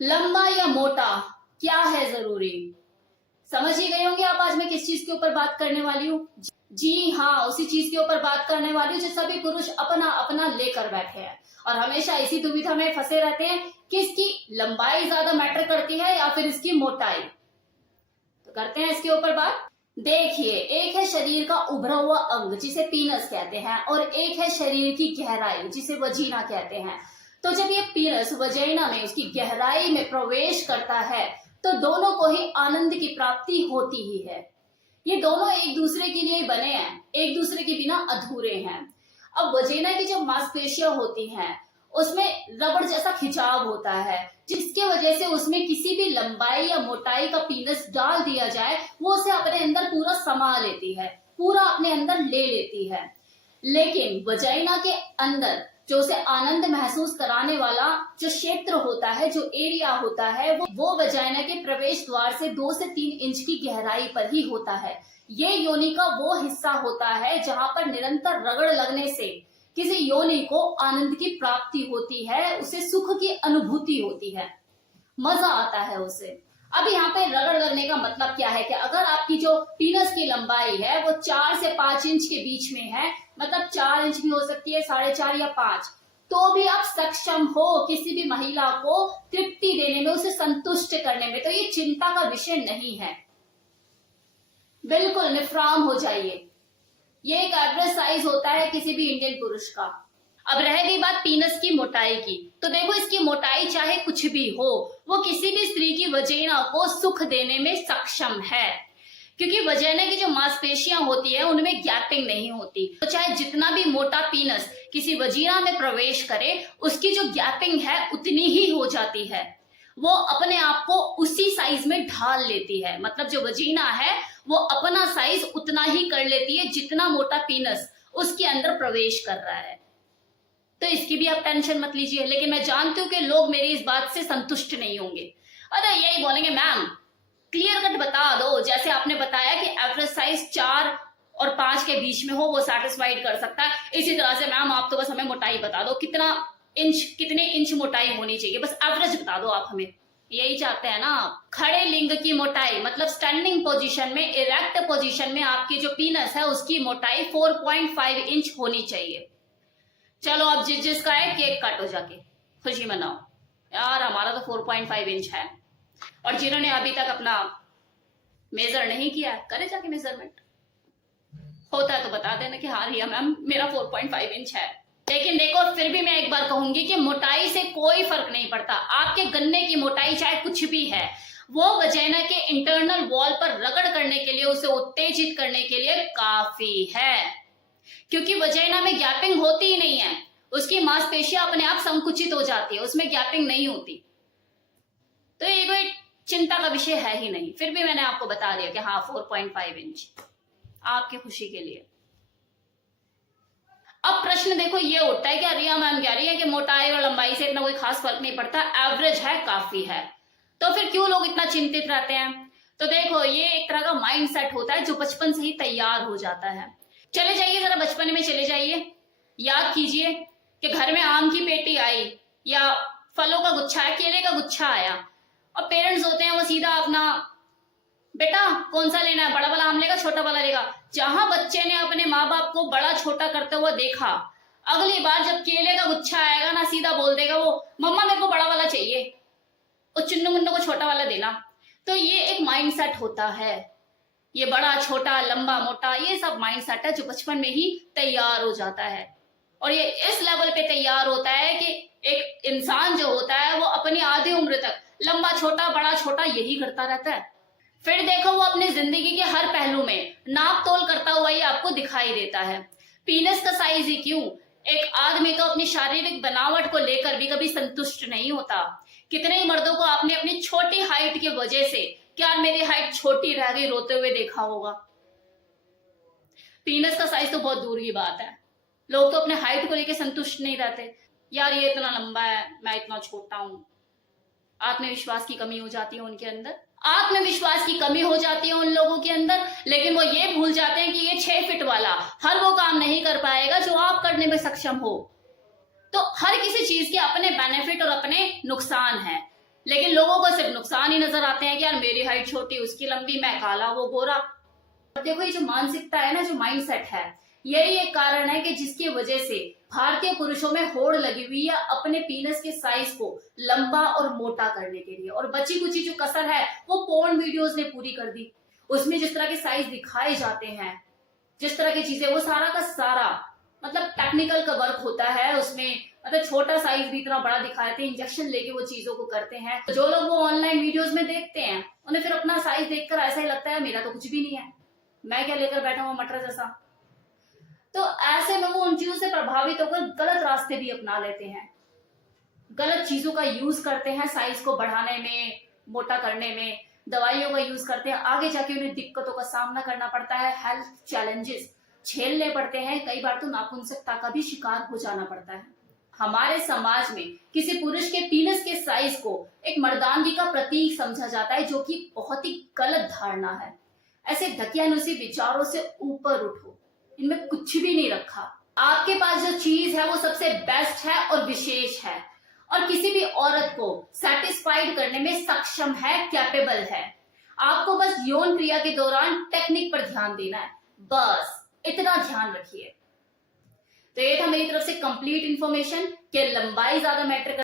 लंबा या मोटा, क्या है जरूरी? समझ ही गए होंगे आप आज मैं किस चीज के ऊपर बात करने वाली हूँ। जी हाँ, उसी चीज के ऊपर बात करने वाली हूँ जो सभी पुरुष अपना अपना लेकर बैठे हैं और हमेशा इसी दुविधा में फंसे रहते हैं कि इसकी लंबाई ज्यादा मैटर करती है या फिर इसकी मोटाई। तो करते हैं इसके ऊपर बात। देखिए, एक है शरीर का उभरा हुआ अंग जिसे पीनस कहते हैं और एक है शरीर की गहराई जिसे वजीना कहते हैं। तो जब ये पीनस वजीना में उसकी गहराई में प्रवेश करता है तो दोनों को ही आनंद की प्राप्ति होती ही है। ये दोनों एक दूसरे के लिए बने हैं, एक दूसरे के बिना अधूरे हैं। अब वजीना की जो मांसपेशियां होती हैं उसमें रबड़ जैसा खिंचाव होता है जिसके वजह से उसमें किसी भी लंबाई या मोटाई का पीनस डाल दिया जाए वो उसे अपने अंदर पूरा समा लेती है, पूरा अपने अंदर ले लेती है। लेकिन वजाइना के अंदर जो उसे आनंद महसूस कराने वाला जो क्षेत्र होता है, जो एरिया होता है, वो वजाइना के प्रवेश द्वार से 2 से 3 इंच की गहराई पर ही होता है। ये योनि का वो हिस्सा होता है जहां पर निरंतर रगड़ लगने से किसी योनि को आनंद की प्राप्ति होती है, उसे सुख की अनुभूति होती है, मजा आता है उसे। अब यहाँ पे रगड़ लगने का मतलब क्या है कि अगर आपकी जो पीनस की लंबाई है वो 4 से 5 इंच के बीच में है, मतलब 4 इंच भी हो सकती है, 4.5 या 5, तो भी आप सक्षम हो किसी भी महिला को तृप्ति देने में, उसे संतुष्ट करने में, तो ये चिंता का विषय नहीं है। बिल्कुल निफ्राम हो जाइए। ये एक एवरेज साइज होता है किसी भी इंडियन पुरुष का। अब रह गई बात पीनस की मोटाई की, तो देखो इसकी मोटाई चाहे कुछ भी हो, वो किसी भी स्त्री की वजीना को सुख देने में सक्षम है, क्योंकि वजीना की जो मांसपेशियां होती है उनमें गैपिंग नहीं होती। तो चाहे जितना भी मोटा पीनस किसी वजीना में प्रवेश करे, उसकी जो गैपिंग है उतनी ही हो जाती है, वो अपने आप को उसी साइज में ढाल लेती है। मतलब जो वजीना है वो अपना साइज उतना ही कर लेती है जितना मोटा पीनस उसके अंदर प्रवेश कर रहा है। तो इसकी भी आप टेंशन मत लीजिए। लेकिन मैं जानती हूँ कि लोग मेरी इस बात से संतुष्ट नहीं होंगे। अरे यही बोलेंगे, मैम क्लियर कट बता दो, जैसे आपने बताया कि एवरेज साइज 4 और 5 के बीच में हो वो सेटिस्फाइड कर सकता है, इसी तरह से मैम आप तो बस हमें मोटाई बता दो, कितने इंच मोटाई होनी चाहिए, बस एवरेज बता दो आप हमें। यही चाहते हैं ना। खड़े लिंग की मोटाई मतलब स्टैंडिंग पोजीशन में, इरेक्ट पोजीशन में आपकी जो पीनस है उसकी मोटाई 4.5 इंच होनी चाहिए। चलो अब जिसका है केक काटो, जाके खुशी मनाओ। यार हमारा तो 4.5 इंच है, और जिन्होंने अभी तक अपना मेजर नहीं किया करे जाके मेजरमेंट। होता है तो बता देना कि हाँ रिया मैम मेरा 4.5 इंच है। लेकिन देखो फिर भी मैं एक बार कहूंगी कि मोटाई से कोई फर्क नहीं पड़ता। आपके गन्ने की मोटाई चाहे कुछ भी है, वो वजाइना के इंटरनल वॉल पर रगड़ करने के लिए, उसे उत्तेजित करने के लिए काफी है, क्योंकि वजाइना में गैपिंग होती ही नहीं है, उसकी मांसपेशियां अपने आप संकुचित हो जाती है, उसमें गैपिंग नहीं होती। तो ये कोई चिंता का विषय है ही नहीं। फिर भी मैंने आपको बता दिया कि हाँ 4.5 इंच आपकी खुशी के लिए। अब प्रश्न देखो ये उठता है कि रिया मैम कह रही है कि मोटाई और लंबाई से इतना कोई खास फर्क नहीं पड़ता, एवरेज है काफी है, तो फिर क्यों लोग इतना चिंतित रहते हैं? तो देखो ये एक तरह का माइंड सेट होता है जो बचपन से ही तैयार हो जाता है। चले जाइए जरा बचपन में, चले जाइए, याद कीजिए कि घर में आम की पेटी आई या फलों का गुच्छा है, केले का गुच्छा आया, और पेरेंट्स होते हैं वो सीधा अपना, बेटा कौन सा लेना है, बड़ा वाला आम लेगा छोटा वाला लेगा। जहां बच्चे ने अपने माँ बाप को बड़ा छोटा करते हुए देखा, अगली बार जब केले का गुच्छा आएगा ना, सीधा बोल देगा वो, मम्मा मेरे को बड़ा वाला चाहिए और चुन्नू मुन्नू को छोटा वाला देना। तो ये एक माइंड सेट होता है, ये बड़ा छोटा लंबा मोटा ये सब माइंड सेट है जो बचपन में ही तैयार हो जाता है। और ये इस लेवल पे तैयार होता है कि एक इंसान जो होता है वो अपनी आधी उम्र तक लंबा छोटा बड़ा छोटा यही करता रहता है। फिर देखो वो अपनी जिंदगी के हर पहलू में नाप तोल करता हुआ ही आपको दिखाई देता है। पीनस का साइज ही क्यों, एक आदमी तो अपनी शारीरिक बनावट को लेकर भी कभी संतुष्ट नहीं होता। कितने ही मर्दों को आपने अपनी छोटी हाइट की वजह से, क्या मेरी हाइट छोटी रह गई, रोते हुए देखा होगा। पीनस का साइज तो बहुत दूर की बात है, लोग तो अपने हाइट को लेकर संतुष्ट नहीं रहते। यार ये इतना लंबा है, मैं इतना छोटा हूं। आत्मविश्वास की कमी हो जाती है उनके अंदर, आत्मविश्वास की कमी हो जाती है उन लोगों के अंदर। लेकिन वो ये भूल जाते हैं कि ये 6 फीट वाला हर वो काम नहीं कर पाएगा जो आप करने में सक्षम हो। तो हर किसी चीज के अपने बेनिफिट और अपने नुकसान है। लेकिन लोगों को सिर्फ नुकसान ही नजर आते हैं कि यार मेरी हाइट छोटी, उसकी लंबी, मैं काला, वो गोरा। और देखो ये जो मानसिकता है ना, जो माइंडसेट है, यही एक कारण है कि जिसकी वजह से भारतीय पुरुषों में होड़ लगी हुई है अपने पीनस के साइज को लंबा और मोटा करने के लिए। और बची कुची जो कसर है वो पोर्न वीडियोस ने पूरी कर दी। उसमें जिस तरह के साइज दिखाए जाते हैं, जिस तरह की चीजें, वो सारा का सारा मतलब टेक्निकल का वर्क होता है उसमें। मतलब छोटा साइज भी इतना बड़ा दिखा देते हैं, इंजेक्शन लेके वो चीजों को करते हैं। तो जो लोग वो ऑनलाइन वीडियोस में देखते हैं उन्हें फिर अपना साइज देखकर ऐसा ही लगता है मेरा तो कुछ भी नहीं है, मैं क्या लेकर बैठा हूं मटर जैसा। तो ऐसे में वो उन चीजों से प्रभावित होकर गलत रास्ते भी अपना लेते हैं, गलत चीजों का यूज करते हैं साइज को बढ़ाने में, मोटा करने में, दवाइयों का यूज करते हैं। आगे जाके उन्हें दिक्कतों का सामना करना पड़ता है, हेल्थ चैलेंजेस झेलने पड़ते हैं, कई बार तो नाखुनसकता का भी शिकार हो जाना पड़ता है। हमारे समाज में किसी पुरुष के पीनस के साइज को एक मर्दानगी का प्रतीक समझा जाता है, जो कि बहुत ही गलत धारणा है। ऐसे ढकियानुसी विचारों से ऊपर उठो, इनमें कुछ भी नहीं रखा। आपके पास जो चीज है वो सबसे बेस्ट है और विशेष है, और किसी भी औरत को सेटिस्फाइड करने में सक्षम है, कैपेबल है। आपको बस यौन क्रिया के दौरान टेक्निक पर ध्यान देना है, बस इतना ध्यान रखिए। तो ये था मेरी तरफ से कंप्लीट इंफॉर्मेशन कि लंबाई ज्यादा मैटर